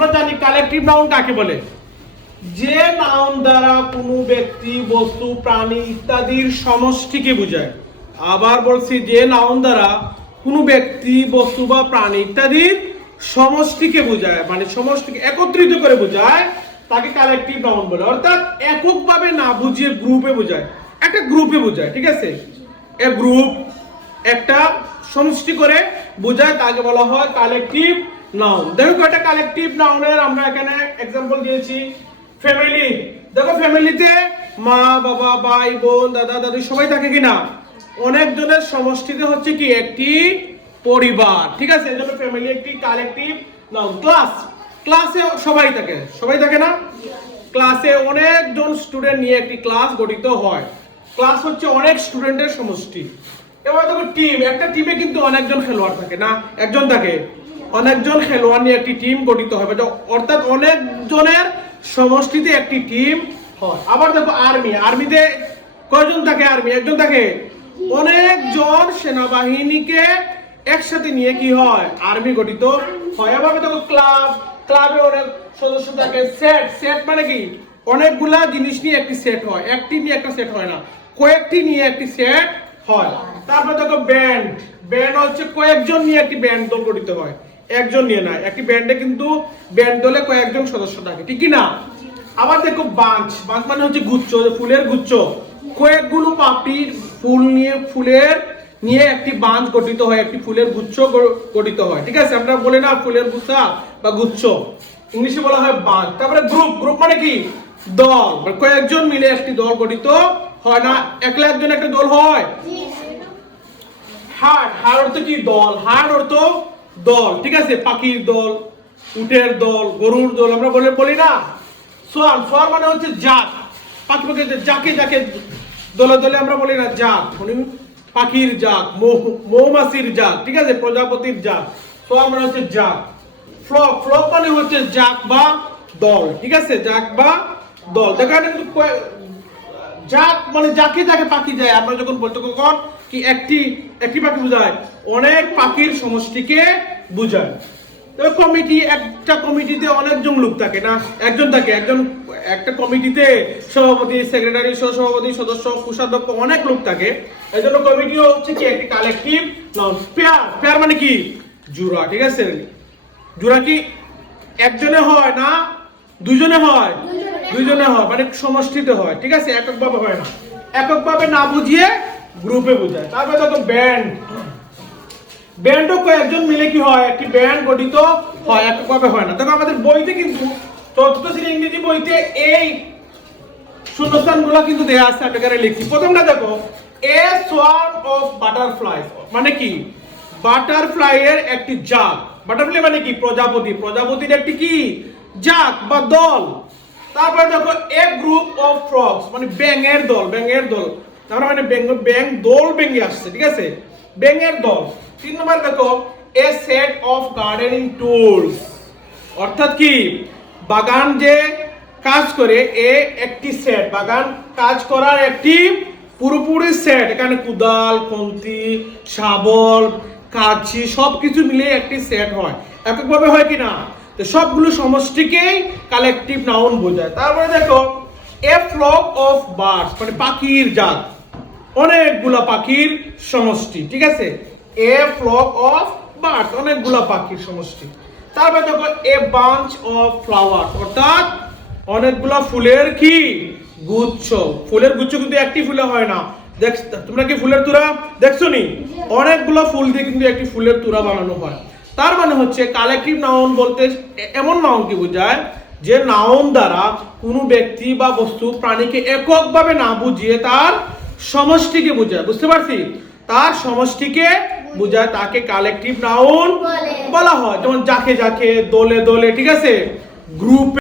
আমরা জানি collective noun কাকে বলে, যে নাউন দ্বারা কোনো ব্যক্তি বস্তু প্রাণী ইত্যাদির সমষ্টিকে বোঝায়। আবার বলছি, যে নাউন দ্বারা কোনো ব্যক্তি বস্তু বা প্রাণী ইত্যাদির সমষ্টিকে বোঝায়, মানে সমষ্টিকে একত্রিত করে বোঝায়, তাকে কালেকটিভ নাউন বলে। অর্থাৎ এককভাবে না বুঝিয়ে গ্রুপে বোঝায়, একটা গ্রুপে বোঝায়। ঠিক আছে, এ গ্রুপ একটা সমষ্টি করে বোঝায়, তাকে বলা হয় কালেকটিভ নাউন। দেখো কয়টা কালেকটিভ নাউনের আমরা এখানে एग्जांपल দিয়েছি। ফ্যামিলি, দেখো ফ্যামিলিতে মা বাবা ভাই বোন দাদা দাদি সবাই থাকে কিনা, অনেকজনের সমষ্টিতে হচ্ছে কি একটি পরিবার। ঠিক আছে, এজন্য ফ্যামিলি একটি কালেকটিভ নাউন। ক্লাস, ক্লাসে সবাই থাকে, সবাই থাকে না, ক্লাসে অনেকজন স্টুডেন্ট নিয়ে একটি ক্লাস গঠিত হয়। ক্লাস হচ্ছে অনেক স্টুডেন্টের সমষ্টি। এবার দেখো টিম, একটা টিমে কিন্তু অনেকজন খেলোয়াড় থাকে না, একজন থাকে, অনেকজন খেলোয়াড় নিয়ে একটি টিম গঠিত হবে, অর্থাৎ অনেকজনের সমষ্টিতে একটি টিম হয়। আবার দেখো আর্মি, আর্মিতে কয়জন থাকে, আর্মি একজন থাকে, অনেকজন সেনাবাহিনীকে একসাথে নিয়ে কি হয়, আর্মি গঠিত হয়। এভাবে দেখো ক্লাব, ক্লাবে অনেক সদস্য থাকে। সেট, সেট মানে কি অনেকগুলা জিনিস নিয়ে একটি সেট হয়, একটি নিয়ে একটা সেট হয় না, কয়েকটি নিয়ে একটি সেট হয়। তারপর দেখো ব্যান্ড, ব্যান্ড হচ্ছে কয়েকজন নিয়ে একটি ব্যান্ড দল গঠিত হয়, একজন নিয়ে না। একটি ব্যান্ডে কিন্তু ব্যান্ড দলে কয়েকজন সদস্য থাকে, ঠিক কি না? আবার দেখো বাঞ্চ, বাঞ্চ মানে হচ্ছে গুচ্ছ, ফুলের গুচ্ছ, কয়েকগুলো পাপড়ির ফুল নিয়ে, ফুলের নিয়ে একটি বাঞ্চ গঠিত হয়, একটি ফুলের গুচ্ছ গঠিত হয়। ঠিক আছে, আমরা বলি না ফুলের গুচ্ছা বা গুচ্ছ, ইংলিশে বলা হয় বাঞ্চ। তারপরে গ্রুপ, গ্রুপ মানে কি দল, কয়েকজন মিলে একটি দল গঠিত হয় না, একলা একজন একটা দল হয়। হার্ড, হার্ড অর্থ কি দল, হার্ড অর্থ দল। ঠিক আছে, পাখির দল, উটের দল, গরুর দল আমরা বলি না। সোয়ান, সোয়ান মানে হচ্ছে জাক, পাখি পাখি যাকে যাকে দলে দলে আমরা বলি না জাক, পাখির জাক, মৌমাছির জাক। ঠিক আছে, প্রজাপতির জাক। সোয়ান মানে হচ্ছে জাক। ফ্লক, ফ্লক মানে হচ্ছে জাক বা দল। ঠিক আছে, জাক বা দল। দেখেন জাক মানে যাকে যাকে পাখি যায়, আমরা যখন বলতে কখন কি একটি একটি পাখি বোঝায়, অনেক পাখির সমষ্টিকে বোঝায়। তবে কমিটি, একটা কমিটিতে অনেকজন লোক থাকে না, একজন থাকে, একজন একটা কমিটিতে সভাপতি, সেক্রেটারি, সহসভাপতি, সদস্য, কোষাধ্যক্ষ অনেক লোক থাকে। এই জন্য কমিটি হচ্ছে কি একটি কালেকটিভ নাউন। পেয়ার, পেয়ার মানে কি জোড়া। ঠিক আছে, জোড়া কি একজনে হয় না দুইজনে হয়, দুইজনে হয়, মানে সমষ্টিতে হয়। ঠিক আছে, এককভাবে হয় না, এককভাবে না বুঝিয়ে গ্রুপে বোঝায়। তারপরে দেখো ব্যান্ড, ব্যান্ডও কয়েকজন মিলে কি হয়, একটি ব্যান্ড গঠিত হয়, এককভাবে হয় না। দেখো আমাদের বইতে কিন্তু চতুর্থ শ্রেণী ইংরেজি বইতে এই শূন্যস্থানগুলো কিন্তু দেয়া আছে, আমি এখানে লিখছি। প্রথমটা দেখো, এ সোয়ার্ম অফ বাটারফ্লাইজ মানে কি বাটারফ্লাই এর একটি জাক। বাটারফ্লাই মানে কি প্রজাপতি, প্রজাপতির একটি কি জাক বা দল। তারপরে দেখো এ গ্রুপ অফ ফ্রগস মানে ব্যাঙের দল, ব্যাঙের দল, তার মানে ব্যাঙ দল ব্যাঙে আসছে। ঠিক আছে, ব্যাঙের দল। 3 নম্বর দেখো এ সেট অফ গার্ডেনিং টুলস, অর্থাৎ কি বাগান যে কাজ করে, এ একটি সেট, বাগান কাজ করার একটি পুরোপুরি সেট। এখানে কুদাল, খুন্তি, শাবল, কাঁচি সবকিছু মিলে একটি সেট হয়, এককভাবে হয় কি না, তো সবগুলো সমষ্টিকেই কালেকটিভ নাউন বোঝায়। তারপরে দেখো এ ফ্লক অফ বার্ডস মানে পাখির জাত, অনেকগুলা পাখির সমষ্টি। ঠিক আছে, এ ফ্লক অফ বার্ডস অনেকগুলা পাখির সমষ্টি। তারপরে দেখো এ বাঞ্চ অফ ফ্লাওয়ার অর্থাৎ অনেকগুলা ফুলের কি গুচ্ছ। ফুলের গুচ্ছ কিন্তু একটি ফুলে হয় না, তোমরা কি ফুলের তুরা দেখছো নি, অনেকগুলো ফুল দিয়ে কিন্তু একটি ফুলের তুরা বানানো হয়। তার মানে হচ্ছে কালেকটিভ নাউন বলতে এমন নাউন কি বোঝায়, যে নাউন দ্বারা কোনো ব্যক্তি বা বস্তু প্রাণীকে এককভাবে না বুঝিয়ে তার সমষ্টিকে বোঝায়। বুঝতে পারছি, তার সমষ্টিকে বোঝায়, তাকে কালেকটিভ নাউন বলা হয়। যেমন যাকে যাকে, দলে দলে, ঠিক আছে, গ্রুপে।